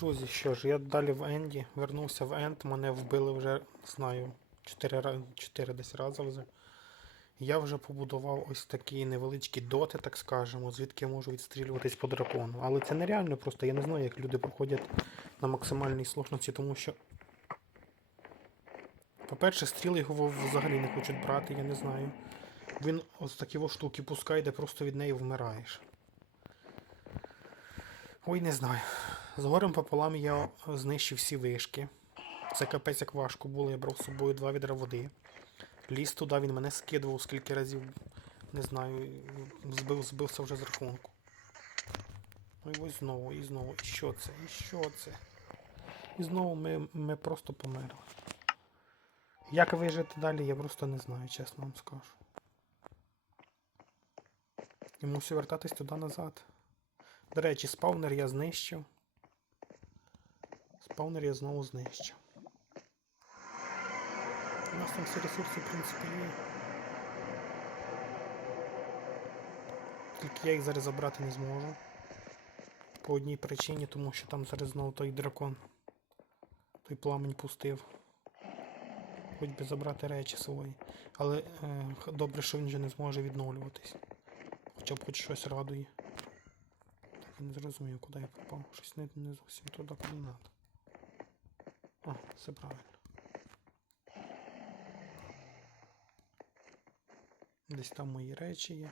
Друзі, що ж, я далі в Енді, вернувся в Енд, мене вбили вже, знаю, 4, 4 десь рази вже. Я вже побудував ось такі невеличкі доти, так скажемо, звідки я можу відстрілюватись по дракону. Але це нереально просто, я не знаю, як люди проходять на максимальній сложності, тому що. По-перше, стріли його взагалі не хочуть брати, я не знаю. Він ось такі во штуки пускає, де просто від неї вмираєш. Ой, не знаю. З горем пополам я знищив всі вишки. Це капець як важко було, я брав з собою два відра води. Ліз туди, він мене скидував скільки разів, не знаю, збив, збився вже з рахунку. Ну і ось знову, і знову, і що це, і що це? І знову ми, ми просто померли. Як вижити далі, я просто не знаю, чесно вам скажу. І мусю вертатись туди назад. До речі, спаунер я знищив. Спаунер я знову знищив. У нас там всі ресурси, в принципі, є. Тільки я їх зараз забрати не зможу. По одній причині, тому що там зараз знову той дракон. Той пламень пустив. Хоч би забрати речі свої. Але е, добре, що він вже не зможе відновлюватись. Хоча б хоч щось радує. Так я не зрозумів, куди я попав. Щось не, не зовсім туди, куди треба. А, все правильно. Десь там мої речі є.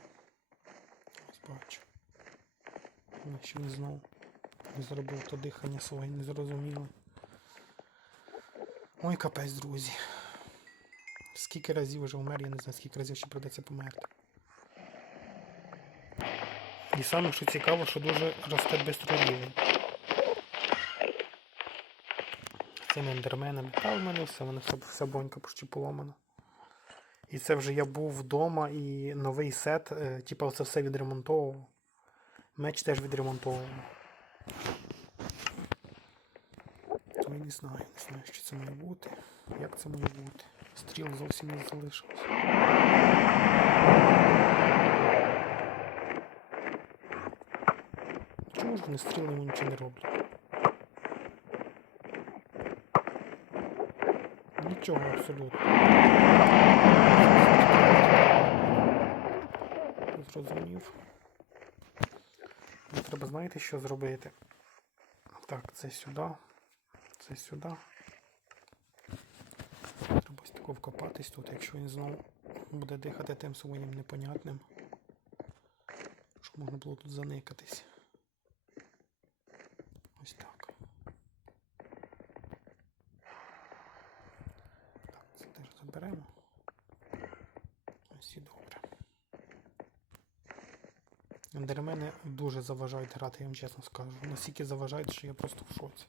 Ось бачу. Ну, він знову не зробив то дихання своє незрозуміле. Ой, капець, друзі. Скільки разів вже вмер, я не знаю, скільки разів ще придеться померти. І саме, що цікаво, що дуже росте швидко рівень. Цими ендерменами. Та в мене все, мене вся бронька почти поломана. І це вже я був вдома і новий сет, е, типа це все відремонтовував. Меч теж відремонтовував. Я не знаю, не знаю, що це має бути. Як це має бути. Стріл зовсім не залишилось. Чому ж вони стріли йому нічого не роблять? Нічого абсолютно. Зрозумів. Треба, знаєте, що зробити? Так, це сюди. Це сюди. Треба ось тако вкопатись тут, якщо він знову буде дихати тим своїм непонятним. Щоб можна було тут заникатись. Ось так. Так, це теж заберемо. Ось і добре. Ендермени дуже заважають грати, я вам чесно скажу. Настільки заважають, що я просто в шоці.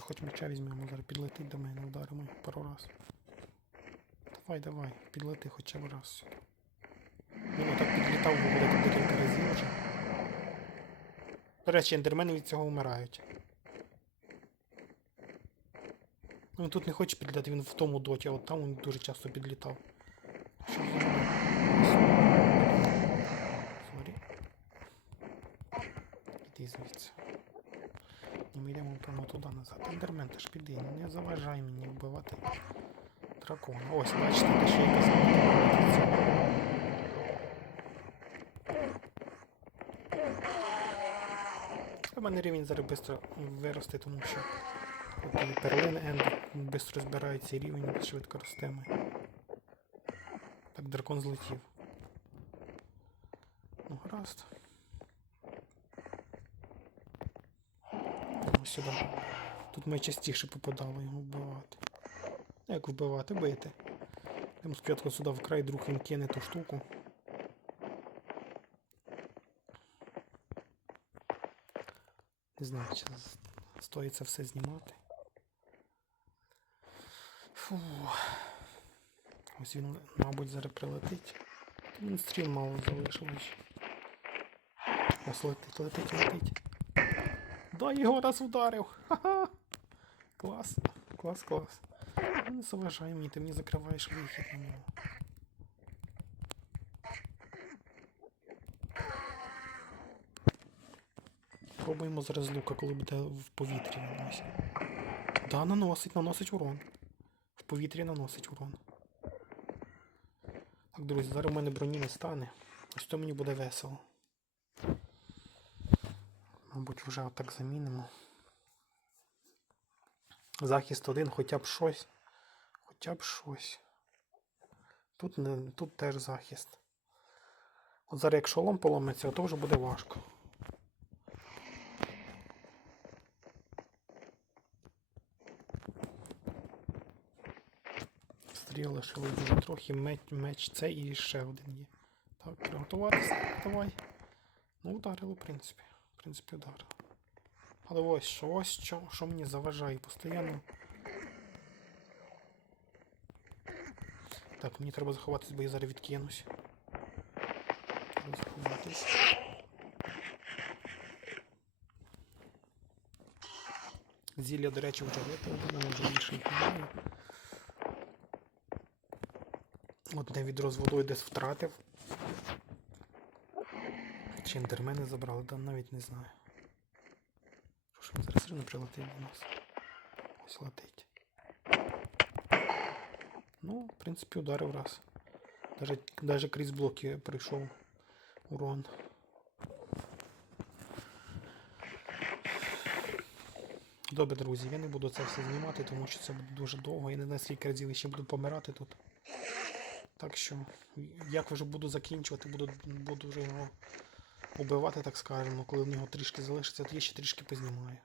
Хоч меча візьмемо, зараз підлетить до мене, ударимо пару раз. Давай, давай, підлети хоча б раз сюди. Ну, так підлітав, буде декілька разів вже. До речі, ендермени від цього вмирають. Ну, він тут не хоче підлітати, він в тому доті, а от там він дуже часто підлітав. Що Сорі. Іди звідси. І ми йдемо прямо туди назад. Ендермен, ти ж піди, ну не заважай мені вбивати дракона. Ось, бачите, те, що я казав. У мене рівень зараз швидко виросте, тому що перлин енд швидко збирається і рівень швидко ростиме. Так, дракон злетів. Ну, гаразд. Ось сюди. Тут ми частіше попадали його вбивати. Ну, Як вбивати? Бити. Йдемо спочатку сюди в край, друг він кине ту штуку. Не знаю, чи стоїть це все знімати. Фу. Ось він, мабуть, зараз прилетить. Він стріл мало залишилось. Ось летить, летить, летить. Да, його раз ударив. Ха-ха. Клас, клас, клас. Не заважай мені, ти мені закриваєш вихід на нього. Пробуємо зараз лука, коли буде в повітрі наносить. Да, наносить, наносить урон. В повітрі наносить урон. Так, друзі, зараз у мене броні не стане. Ось то мені буде весело. Мабуть, вже отак замінимо. Захист один, хоча б щось. Хоча б щось. Тут, не, тут теж захист. От зараз як шолом поломиться, то вже буде важко. Стріл лишилось дуже трохи, меч, меч це і ще один є. Так, приготуватися, давай. Ну, ударили, в принципі. В принципі, ударили. Але ось що, ось що, що мені заважає постійно. Так, мені треба заховатись, бо я зараз відкинусь. Треба заховатись. Зілля, до речі, вже випив, мене вже більше немає. Одне відро з водою десь втратив. Чи ендермени забрали, там навіть не знаю. Що він зараз все прилетить до нас? Ось летить. Ну, в принципі, ударив раз. Даже крізь блоки прийшов урон. Добре, друзі, я не буду це все знімати, тому що це буде дуже довго. Я не знаю, скільки разів ще буду помирати тут. Так що, як вже буду закінчувати, буду, буду вже його убивати, так скажемо, коли в нього трішки залишиться, то я ще трішки познімаю.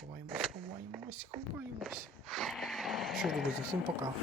Ховаємось, ховаємось, ховаємось. Що друзі, всім пока.